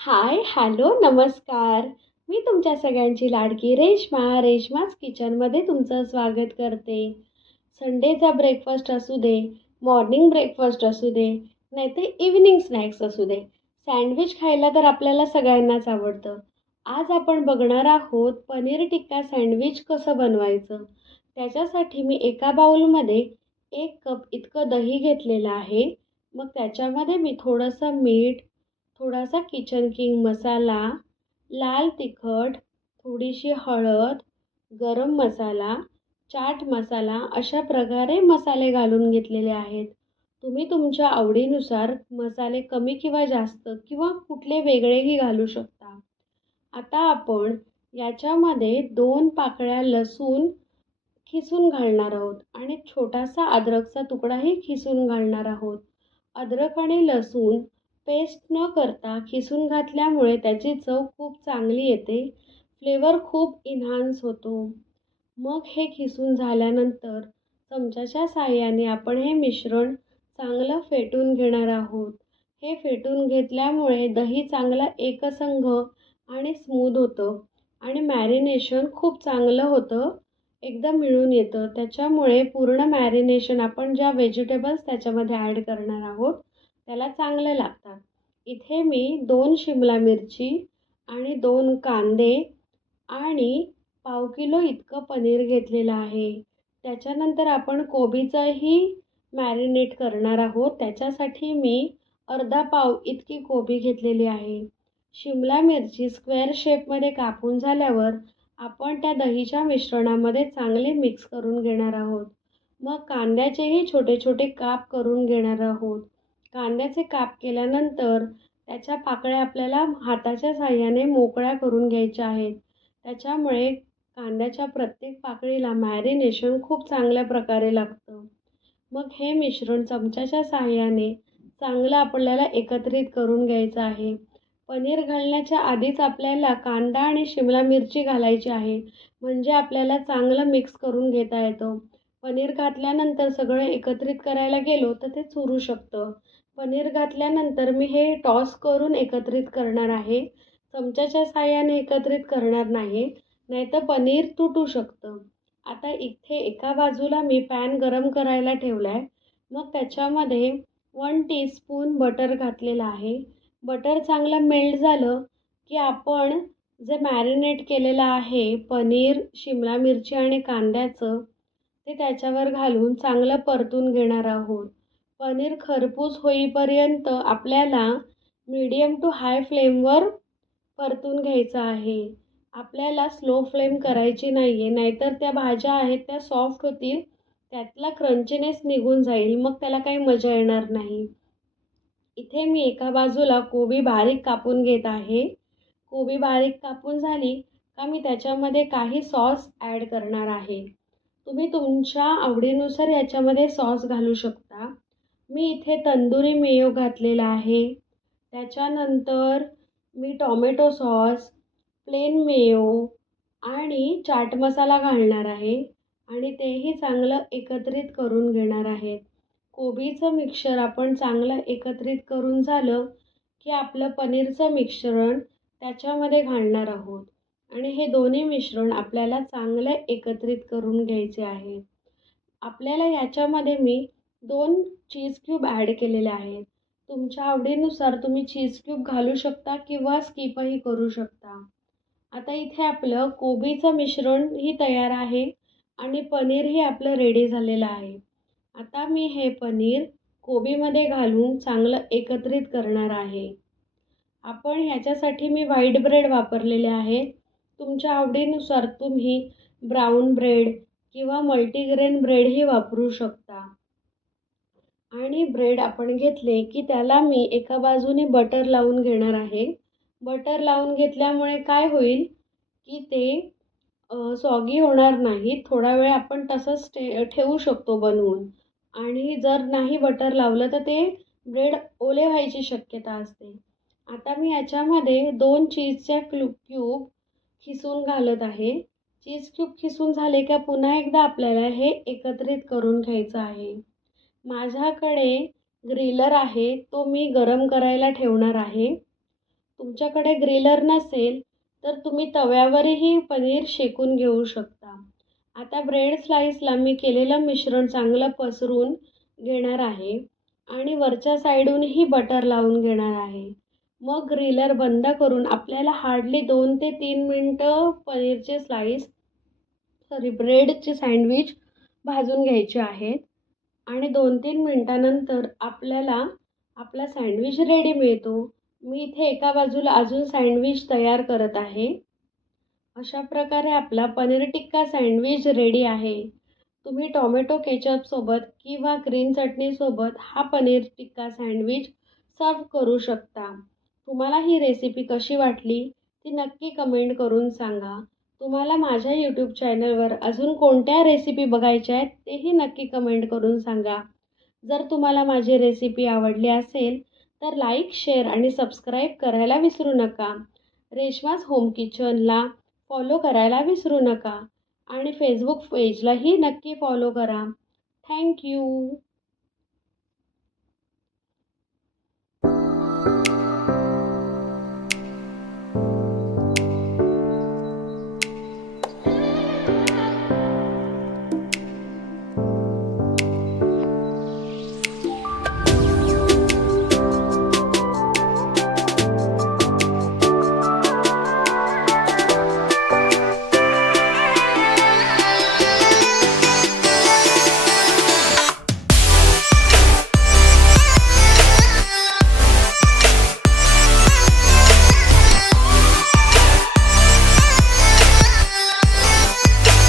हाय, hello, नमस्कार. मी तुमच्या सगळ्यांची लाडकी रेश्मा, रेश्माज किचनमध्ये तुमचं स्वागत करते. संडेचा ब्रेकफास्ट असू दे, मॉर्निंग ब्रेकफास्ट असू दे, नाहीतर इव्हनिंग स्नॅक्स असू दे. सँडविच खायला तर आपल्याला सगळ्यांनाच आवडतं. आज आपण बघणार आहोत पनीर टिक्का सँडविच कसं बनवायचं. त्याच्यासाठी मी एका बाउलमध्ये 1 कप इतकं दही घेतलेलं आहे. मग त्याच्यामध्ये मी थोडंसं मीठ, थोडासा किचन किंग मसाला, लाल तिखट, थोडीशी हळद, गरम मसाला, चाट मसाला अशा प्रकारे मसाले घालून घेतलेले आहेत. तुम्ही तुमच्या आवडीनुसार मसाले कमी किंवा जास्त किंवा कुठले वेगळेही घालू शकता. आता आपण याच्यामध्ये 2 पाकळ्या लसूण खिसून घालणार आहोत आणि छोटासा अद्रकचा तुकडाही खिसून घालणार आहोत. अद्रक आणि लसूण पेस्ट न करता खिसून घातल्यामुळे त्याची चव खूप चांगली येते. फ्लेवर खूप एन्हान्स होतो. मग हे खिसून झाल्यानंतर चमच्याच्या साहाय्याने आपण हे मिश्रण चांगलं फेटून घेणार आहोत. हे फेटून घेतल्यामुळे दही चांगला एकसंध आणि स्मूथ होतं आणि मॅरिनेशन खूप चांगलं होतं. एकदम मिळून येतं. त्याच्यामुळे पूर्ण मॅरिनेशन आपण ज्या व्हेजिटेबल्स त्याच्यामध्ये ॲड करणार आहोत त्याला चांगलं लागतात. इथे मी 2 शिमला मिरची आणि 2 कांदे आणि पाव किलो इतकं पनीर घेतलेलं आहे. त्याच्यानंतर आपण कोबीचंही मॅरिनेट करणार आहोत. त्याच्यासाठी मी अर्धा पाव इतकी कोबी घेतलेली आहे. शिमला मिरची स्क्वेअर शेपमध्ये कापून झाल्यावर आपण त्या दहीच्या मिश्रणामध्ये चांगले मिक्स करून घेणार आहोत. मग कांद्याचेही छोटे छोटे काप करून घेणार आहोत. कांद्याचे काप केल्यानंतर त्याच्या पाकळ्या आपल्याला हाताच्या साहाय्याने मोकळ्या करून घ्यायच्या आहेत. त्याच्यामुळे कांद्याच्या प्रत्येक पाकळीला मॅरिनेशन खूप चांगल्या प्रकारे लागतं. मग हे मिश्रण चमच्याच्या साहाय्याने चांगलं आपल्याला एकत्रित करून घ्यायचं आहे. पनीर घालण्याच्या आधीच आपल्याला कांदा आणि शिमला मिरची घालायची आहे. म्हणजे आपल्याला चांगलं मिक्स करून घेता येतं. पनीर घातल्यानंतर सगळं एकत्रित करायला गेलो तर ते चुरू शकतं. पनीर घातल्यानंतर मी हे टॉस करून एकत्रित करणार आहे. चमच्याच्या साहाय्याने एकत्रित करणार नाही, नाहीतर पनीर तुटू शकतं. आता इथे एका बाजूला मी पॅन गरम करायला ठेवला आहे. मग त्याच्यामध्ये 1 टीस्पून बटर घातलेलं आहे. बटर चांगलं मेल्ट झालं की आपण जे मॅरिनेट केलेलं आहे पनीर, शिमला मिरची आणि कांद्याचं ते त्याच्यावर घालून चांगलं परतून घेणार आहोत. पनीर खरपूस होईपर्यंत आपल्याला मीडियम टू हाय फ्लेमवर परतून घ्यायचं आहे. आपल्याला स्लो फ्लेम करायची नाही आहे, नाहीतर त्या भाज्या आहेत त्या सॉफ्ट होतील, त्यातला क्रंचीनेस निघून जाईल, मग त्याला काही मजा येणार नाही. इथे मी एका बाजूला कोबी बारीक कापून घेत आहे. कोबी बारीक कापून झाली का मी त्याच्यामध्ये काही सॉस ॲड करणार आहे. तुम्ही तुमच्या आवडीनुसार याच्यामध्ये सॉस घालू शकता. मी इथे तंदुरी मेयो घातलेला आहे. त्याच्यानंतर मी टॉमॅटो सॉस, प्लेन मेयो आणि चाट मसाला घालणार आहे आणि तेही चांगलं एकत्रित करून घेणार आहे. कोबीचं मिक्सचर आपण चांगलं एकत्रित करून झालं की आपलं पनीरचं मिश्रण त्याच्यामध्ये घालणार आहोत आणि हे दोन्ही मिश्रण आपल्याला चांगलं एकत्रित करून घ्यायचे आहे. आपल्याला याच्यामध्ये मी 2 चीज क्यूब ॲड केलेले आहेत. तुमच्या आवडीनुसार तुम्ही चीज क्यूब घालू शकता किंवा स्किपही करू शकता. आता इथे आपलं कोबीचं मिश्रणही तयार आहे आणि पनीरही आपलं रेडी झालेलं आहे. आता मी हे पनीर कोबीमध्ये घालून चांगलं एकत्रित करणार आहे. आपण ह्याच्यासाठी मी व्हाईट ब्रेड वापरलेले आहे. तुमच्या आवडीनुसार तुम्ही ब्राऊन ब्रेड किंवा मल्टीग्रेन ब्रेडही वापरू शकता. आणि ब्रेड आपण घेतले की त्याला मी एका बाजूने बटर लावून घेणार आहे. बटर लावून घेतल्यामुळे काय होईल की ते सॉगी होणार नाही. थोडा वेळ आपण तसंच ठेवू शकतो बनवून आणि जर नाही बटर लावलं तर ते ब्रेड ओले व्हायची शक्यता असते. आता मी याच्यामध्ये 2 चीजच्या क्यूब खिसून घालत आहे. चीज क्यूब खिसून झाले का पुन्हा एकदा आपल्याला हे एकत्रित करून घ्यायचं आहे. माझ्याकडे ग्रिलर आहे, तो मी गरम करायला ठेवणार आहे. तुमच्याकडे ग्रिलर नसेल तर तुम्ही तव्यावरही पनीर शेकून घेऊ शकता. आता ब्रेड स्लाईसला मी केलेलं मिश्रण चांगलं पसरून घेणार आहे आणि वरच्या साईडूनही बटर लावून घेणार आहे. मग ग्रिलर बंद करून आपल्याला हार्डली 2 ते 3 मिनटं ब्रेडचे सँडविच भाजून घ्यायचे आहेत आणि 2-3 मिनटानंतर आपल्याला आपला सँडविच रेडी मिळतो. मी इथे एका बाजूला अजून सँडविच तयार करत आहे. अशा प्रकारे आपला पनीर टिक्का सँडविच रेडी आहे. तुम्ही टोमॅटो केचपसोबत किंवा ग्रीन चटणीसोबत हा पनीर टिक्का सँडविच सर्व्ह करू शकता. तुम्हाला ही रेसिपी कशी वाटली ती नक्की कमेंट करून सांगा. तुम्हाला माझ्या यूट्यूब चॅनलवर अजून कोणत्या रेसिपी बघायच्या आहेत तेही नक्की कमेंट करून सांगा. जर तुम्हाला माझी रेसिपी आवडली असेल तर लाईक, शेअर आणि सबस्क्राईब करायला विसरू नका. रेश्माज होम किचनला फॉलो करायला विसरू नका आणि फेसबुक पेजलाही नक्की फॉलो करा. Thank you.